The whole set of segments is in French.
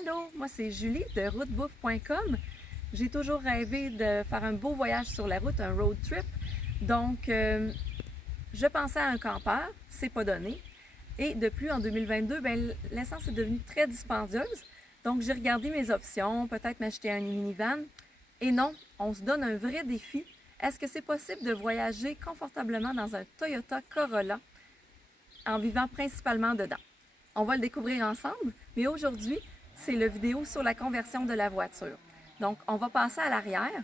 Allô, moi c'est Julie de routebouffe.com. J'ai toujours rêvé de faire un beau voyage sur la route, un road trip. Donc, je pensais à un campeur, c'est pas donné. Et depuis, en 2022, l'essence est devenue très dispendieuse. Donc, j'ai regardé mes options, peut-être m'acheter un minivan. Et non, on se donne un vrai défi. Est-ce que c'est possible de voyager confortablement dans un Toyota Corolla en vivant principalement dedans? On va le découvrir ensemble, mais aujourd'hui, c'est la vidéo sur la conversion de la voiture. Donc, on va passer à l'arrière.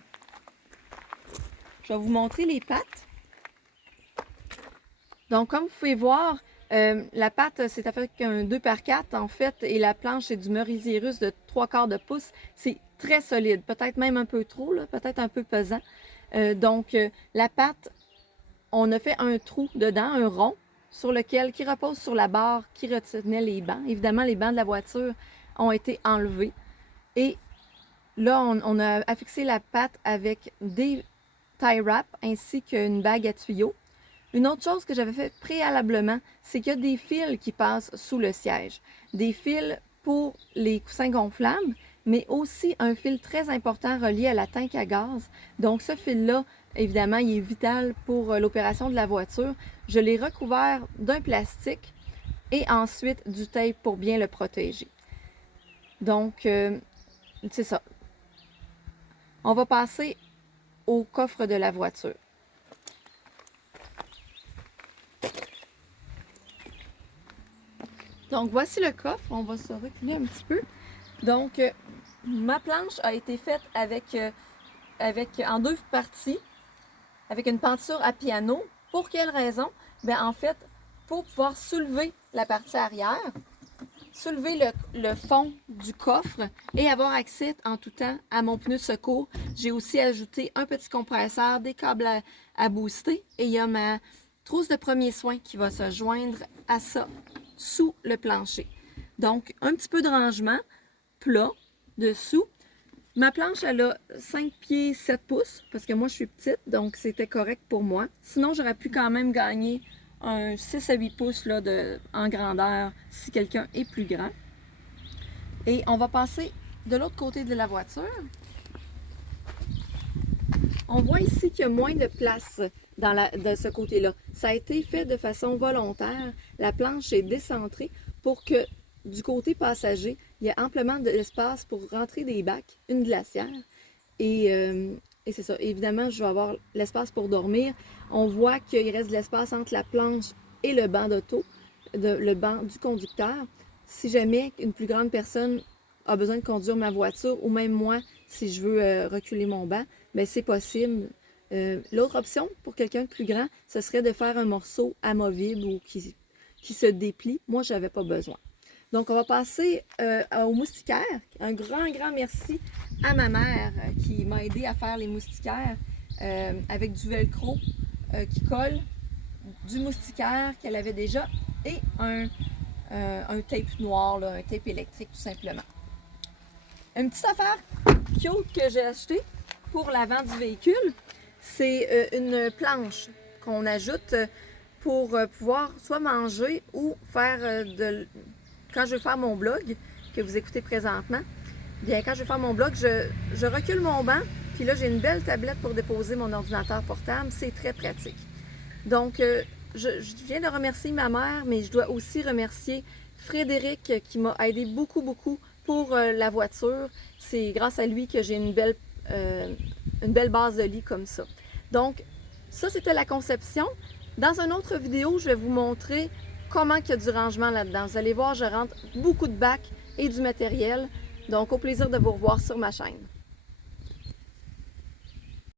Je vais vous montrer les pattes. Donc, comme vous pouvez voir, la patte, c'est avec un 2x4 en fait, et la planche, c'est du merisier russe de 3/4 de pouce. C'est très solide, peut-être même un peu trop, peut-être un peu pesant. La patte, on a fait un trou dedans, un rond, qui repose sur la barre qui retenait les bancs. Évidemment, les bancs de la voiture ont été enlevés. Et là, on a affixé la patte avec des tie wraps ainsi qu'une bague à tuyaux. Une autre chose que j'avais fait préalablement, c'est qu'il y a des fils qui passent sous le siège. Des fils pour les coussins gonflables, mais aussi un fil très important relié à la tank à gaz. Donc ce fil-là, évidemment, il est vital pour l'opération de la voiture. Je l'ai recouvert d'un plastique et ensuite du tape pour bien le protéger. Donc, c'est ça. On va passer au coffre de la voiture. Donc, voici le coffre. On va se reculer un petit peu. Donc, ma planche a été faite en deux parties, avec une penture à piano. Pour quelle raison? En fait, pour pouvoir soulever la partie arrière, soulever le fond du coffre et avoir accès en tout temps à mon pneu de secours. J'ai aussi ajouté un petit compresseur, des câbles à booster et il y a ma trousse de premiers soins qui va se joindre à ça sous le plancher. Donc, un petit peu de rangement plat dessous. Ma planche, elle a 5 pieds 7 pouces parce que moi, je suis petite, donc c'était correct pour moi. Sinon, j'aurais pu quand même gagner un 6 à 8 pouces là, en grandeur si quelqu'un est plus grand. Et on va passer de l'autre côté de la voiture. On voit ici qu'il y a moins de place de ce côté-là. Ça a été fait de façon volontaire. La planche est décentrée pour que du côté passager, il y a amplement d'espace pour rentrer des bacs, une glacière. Et c'est ça. Évidemment, je vais avoir l'espace pour dormir. On voit qu'il reste de l'espace entre la planche et le banc d'auto, le banc du conducteur. Si jamais une plus grande personne a besoin de conduire ma voiture, ou même moi, si je veux reculer mon banc, c'est possible. L'autre option, pour quelqu'un de plus grand, ce serait de faire un morceau amovible ou qui se déplie. Moi, je n'avais pas besoin. Donc, on va passer au moustiquaire. Un grand merci à ma mère qui m'a aidé à faire les moustiquaires avec du velcro qui colle, du moustiquaire qu'elle avait déjà et un tape noir, un tape électrique tout simplement. Une petite affaire cute que j'ai achetée pour l'avant du véhicule, c'est une planche qu'on ajoute pour pouvoir soit manger ou faire quand je veux faire mon blog, que vous écoutez présentement, quand je veux faire mon blog, je recule mon banc, puis là, j'ai une belle tablette pour déposer mon ordinateur portable. C'est très pratique. Donc, je viens de remercier ma mère, mais je dois aussi remercier Frédéric qui m'a aidé beaucoup pour la voiture. C'est grâce à lui que j'ai une belle base de lit comme ça. Donc, ça, c'était la conception. Dans une autre vidéo, je vais vous montrer comment il y a du rangement là-dedans. Vous allez voir, je rentre beaucoup de bacs et du matériel. Donc, au plaisir de vous revoir sur ma chaîne.